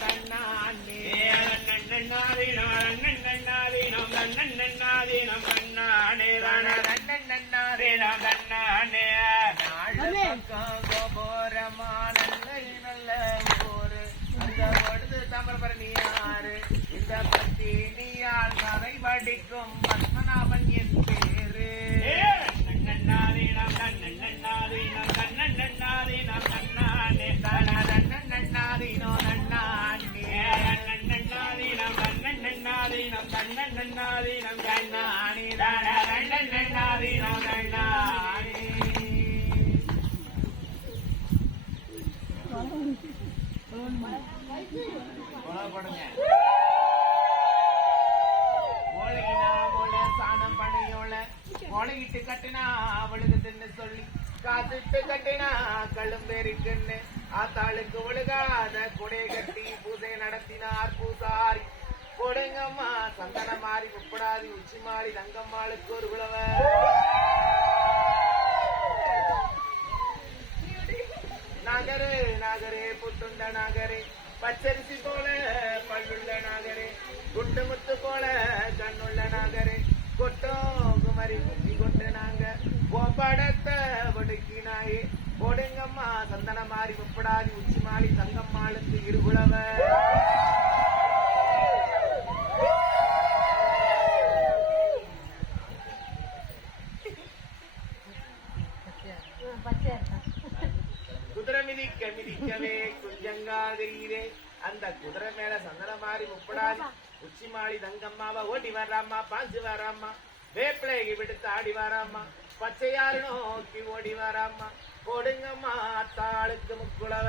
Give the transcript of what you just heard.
தன்னானே. நன்னன்னாதீனம் நன்னன்னாதீனம் நன்னன்னாதீனம் நன்னானே தான தன்னன். நன்னாரே தானதீனம் தன்னானே நாலு பக்கம் கோபுரமா நல்ல நல்ல ஊரு. அந்த பொழுது தாமிரபரணி ஆறு இந்த பத்தி நீயால் கதை படிக்கும் பத்மநாபன் நன்னன்னாதீனம் நன்னன்னாதீனம் நன்னானே தனதன்னன்னாதீனம் தனதன்னன்னாதீனோ நன்னானே கொலப்படுங்க ஓலையினா போல சாணம் பனையோல ஓலையிட்டு கட்டினா அவளுக்கு தின்னு சொல்லி காத்துட்டு கட்டினா கழும்பெருக்குன்னு ஆத்தாளுக்கு ஒழுகாத குடை கட்டி பூஜை நடத்தினார் பூசா சந்தன மாறி முப்படாதி உச்சி மாறி தங்கம்மாளுக்கு ஒரு குளவர் நாகரே நாகரே புத்துண்ட நாகரே பச்சரிசி போல பல்லுள்ள நாகரே குண்டு முத்து போல கண்ணுள்ள நாகரே. கொட்டும் குமரி குட்டி கொண்டு நாங்க கோபடத்தை ஒடுக்கினாயே ஒடுங்கம்மா சந்தன மாறி முப்படாதி உச்சி மாறி தங்கம்மாளுக்கு இருகுளவ குதிரை மிதிக்க மிதிக்கவே குஞ்சங்காதிரீரே அந்த குதிரை மேல சந்தன மாறி முப்படாது உச்சி மாடி தங்கம்மாவ ஓட்டி வர்றாம்மா பாஞ்சு வராமா வேப்பிளைக்கு விடுத்து ஆடி வராமா பச்சையாறு நோக்கி ஓடி வராமா கொடுங்கம்மா தாளுக்கு முக்குளவ